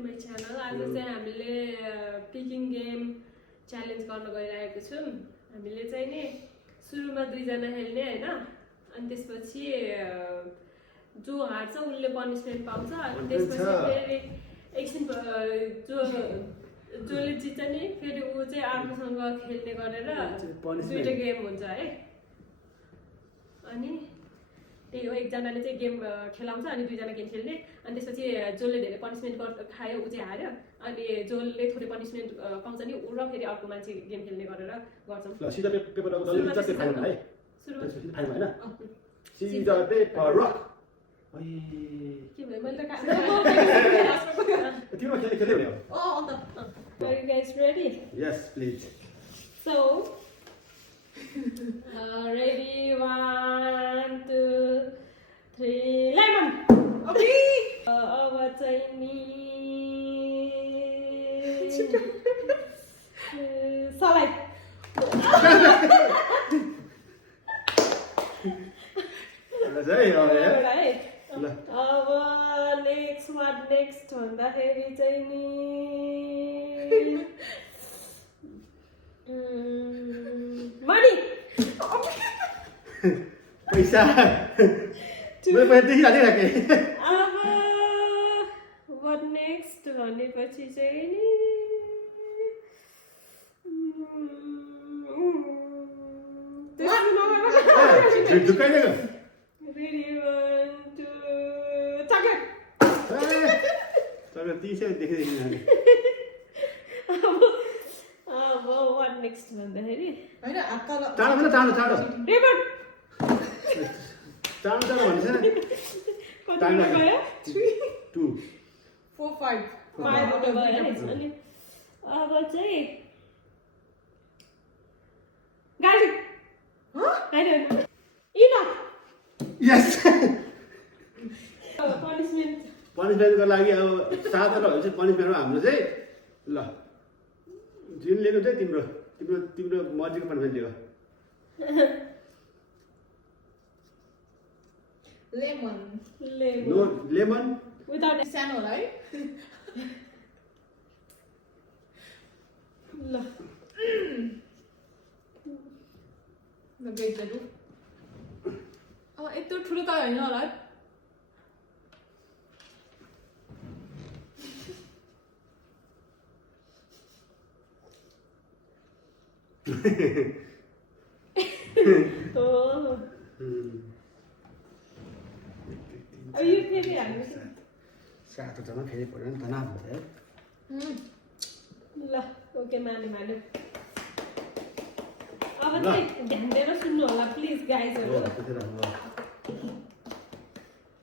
To my channel. आज चाहिँ हामीले पिकिङ गेम च्यालेन्ज गर्न गइरहेको छौँ। हामीले चाहिँ नि सुरुमा 2 जना खेल्ने हैन, अनि त्यसपछि जो हार्छ उनले पनिशमेन्ट पाउँछ, अनि त्यसपछि फेरि एकछिन जसले जित्छ नि फेरि ऊ चाहिँ अर्कोसँग खेल्ने गरेर 2टा गेम हुन्छ है। अनि त्यही हो, एकजनाले चाहिँ गेम खेलाउँछ अनि 2 जना गेम खेल्ने, अनि त्यसपछि जसले धेरै पनिशमेन्ट खायो ऊ चाहिँ हार्यो, अनि जसले थोरै पनिशमेन्ट पाउँछ नि ऊ र फेरि अर्को मान्छे गेम खेल्ने गरेर गर्छौँ। ल सिधा पेपर रक जसले जित्छ त्यो फाइनल है। सुरुमा फाइनल हैन, सिधा पेपर रक। ओइ के भयो मैले त तिम्रो खेल्दै हुने हो। अन्त Are you guys ready? Yes, please. So, ready, 1, 2, 3, lemon! Okay! अब चाहिँ नि सलाई अब नेक्स्ट भन्दाखेरि चाहिँ नि मनी पैसा मैले पैसा देखिरहेको थिएँ। अब वाट नेक्स्ट भनेपछि चाहिँ नि रेडी 1, 2 चकलेट। चकलेट 300 देखिरहेको अब वाट नेक्स्ट भन्दाखेरि हैन हातकालो चाँडो रिबन चाँडो भन्छ नि। कति गयो 2 4 5 5 भयो है। अनि अब चाहिँ गाडी हैन इनफ यस पनिशमेन्टको लागि अब 7 वटा हुन्छ पनिशमेन्टमा हाम्रो चाहिँ। ल जुन लिनु चाहिँ तिम्रो तिम्रो तिम्रो मर्जीको पनिशमेन्ट लियो। लेमन नो लेमन विदाउट सानो होला है। ल गइजलु यत्रो ठुलो त हैन होला है। अब यो फेरि हामी सातो जम्मा फेरि पऱ्यो नि तनाव हुन्छ है। ल ओके मान्यो। अब चाहिँ ध्यान दिएर सुन्नु होला प्लिज गाइजहरु।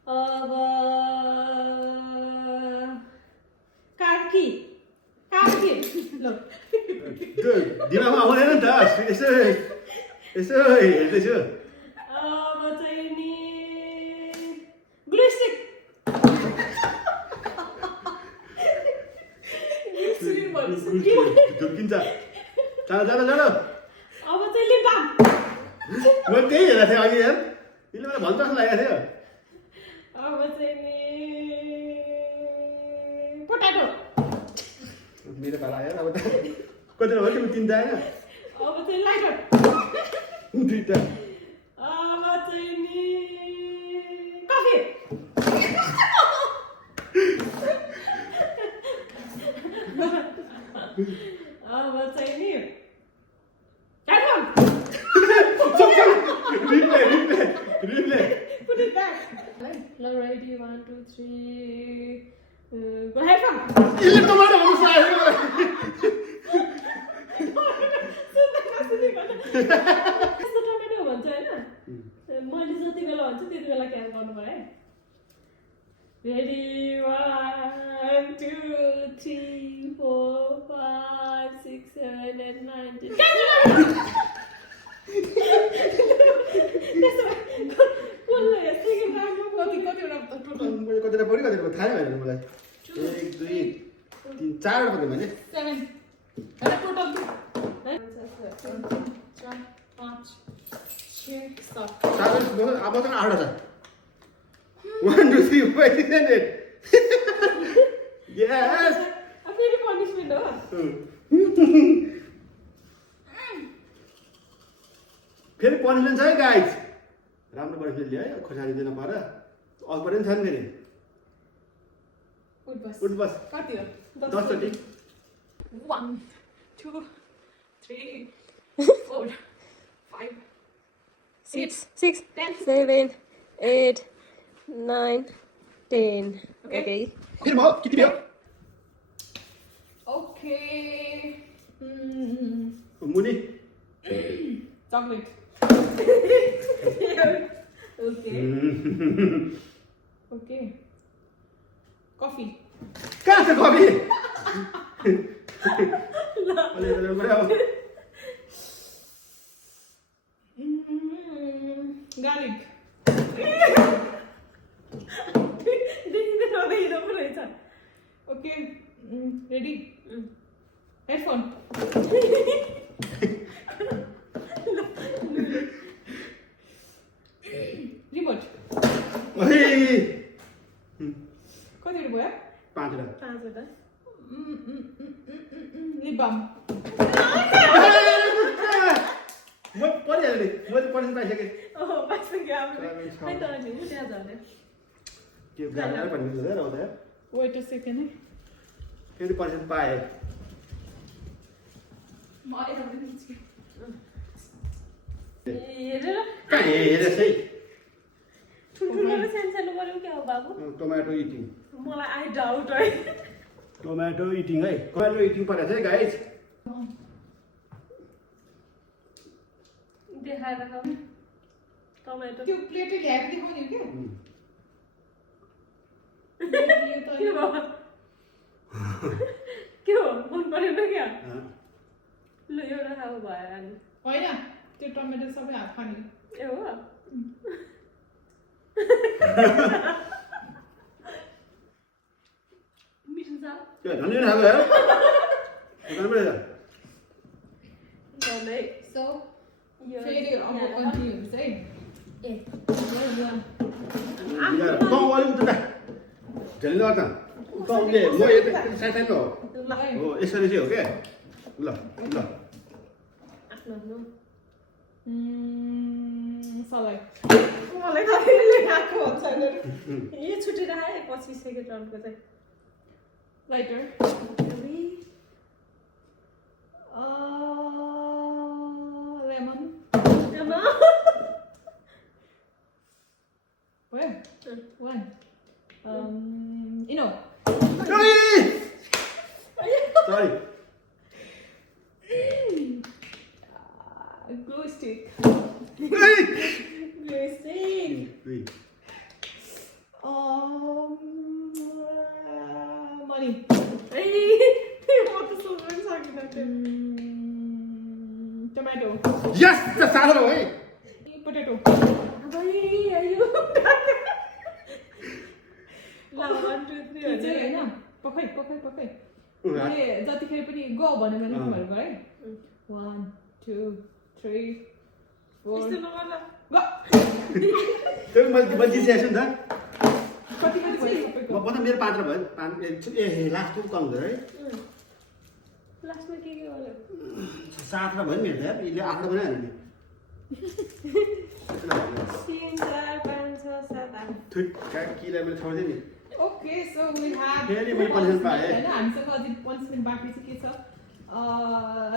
अब कार्की ल दिमागमा आउँदैन नि त, यसो हेर्दैछु। अब चाहिँ नि ग्लुस्टिक झुक्किन्छ। जानु अब चाहिँ लिम्बाम मैले त्यही हेरेको थिएँ अघि यार, यसले मलाई भन्छ जस्तो लागेको थियो। अब चाहिँ नि पोटाटो मेरो पाला आयो अब त कतिवटा भयो तिम्रो 3टा होइन। अब चाहिँ लाइटर 2टा। अब चाहिँ नि कफी अब चाहिँ नि headphone replay put it back ल ready 1 2 3 go हेडफोन यसले टमाटर भन्नु सायो। यस्तो टमेटो भन्छ होइन, मैले जति बेला भन्छु त्यति बेला क्यार गर्नु पर्यो है। रेडी 1 2 3 4 5 6 7 8 9 10 कतिवटा टोटल मैले कतिवटा पढ्यो कतिवटा थाहै भएन मलाई। 1 2 3 4 वटा भने 7 हैन टोटल 4 5 6 7 अब त 8 हजार 1 2 3 4 5 6 7 8 Yes. फेरि पनिसमेन्ट हो फेरि पनिसमेन्ट छ है गाइज राम्रो पनिसमेन्ट लियो है खोर्सानी दिन पर अघि पनि छ नि फेरि उठ बस उठ बस कति हो 10 चोटि 1 2 3 4 5 6 10 7 8 9 10 Okay. फेरि म किति भयो Okay. मुनि Chocolate. Okay. Okay. Coffee. कहाँ छ coffee Garlic. Okay. Ready? Headphone. Remote. कतिवटा भयो 5 रा 5 Lip balm. म पढिहाल्यो नि मैले पढ्नु पाइसकेँ के गाडी भन्नु हुँदैन आउँदा Wait a second. फेरि पर्सेन्ट पाएँ कहाँ हेरेछ है टोमेटो इटिङ मलाई आई डाउट है टोमेटो इटिङ है टोमेटो इटिङ परेको छ है गाइज देखाएर खाऊ टमेटो त्यो प्लेटै ल्याएर देखाउने हो क्या के भयो के हो मन परेन क्या ल एउटा खाऊ भयो अनि होइन त्यो टमेटो सबै हात खाने ए हो मिठो छ के धन्य खाएको हो राम्रो छ झनै सो यो फेरि अब कन्टिन्यू हुन्छ है ए गाउँ अलिक उता झेल्नु त गाउँले म यता साइडमा हो हो यसरी चाहिँ हो क्या ल ल आफ्नो आफ्नो सलाई मलाई त फेरि आएको हुन्छ यो छुटेर आए पछि सेकेन्ड राउन्डको चाहिँ लाइटर लेमन भयो 1 इनो सरी glow stick money tomato yes त साह्रो है पोटेटो होइन पखै पखै पखै जतिखेर पनि गो भन्यो भने तिमीहरूको है 1 2 3 4 गो त्यो मैले जितिसकेको छु नि त कति कति भयो सबैको म भन्दा मेरो 5 भयो 5 ए लास्टको कम हुँदैन है लास्टमा के गर्यो 7 भयो नि मेरो यार यसले 8 बनाइहाल्यो नि 3 4 5 6 7 8 ठिक किरा मैले ठाउँ नि ओके सो वी ह्याभ फेरि मैले पनिसमेन्ट पाएँ हैन हामीसँग अझै पनिसमेन्ट बाँकी चाहिँ के छ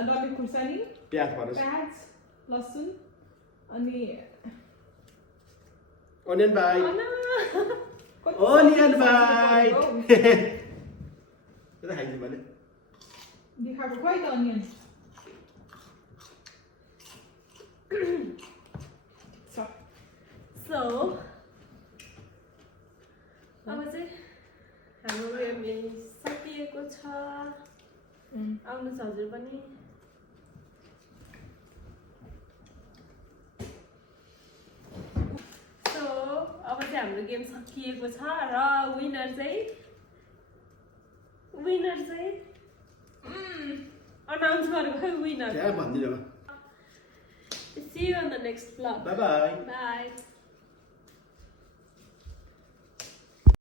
डल्ले खुर्सानी प्याज परोस् प्याज लसुन अनि अनियन बाई कति अनियन बाई त्यो खाइदिनु भने देखाएको खोइ त अनियन सो अब चाहिँ हाम्रो यो मेन सकिएको छ आउनुहोस् हजुर पनि सो अब चाहिँ हाम्रो गेम सकिएको छ र विनर चाहिँ अनाउन्स गरेको खै विनर क्या भनिदिनु See you on the next vlog. By by Bye.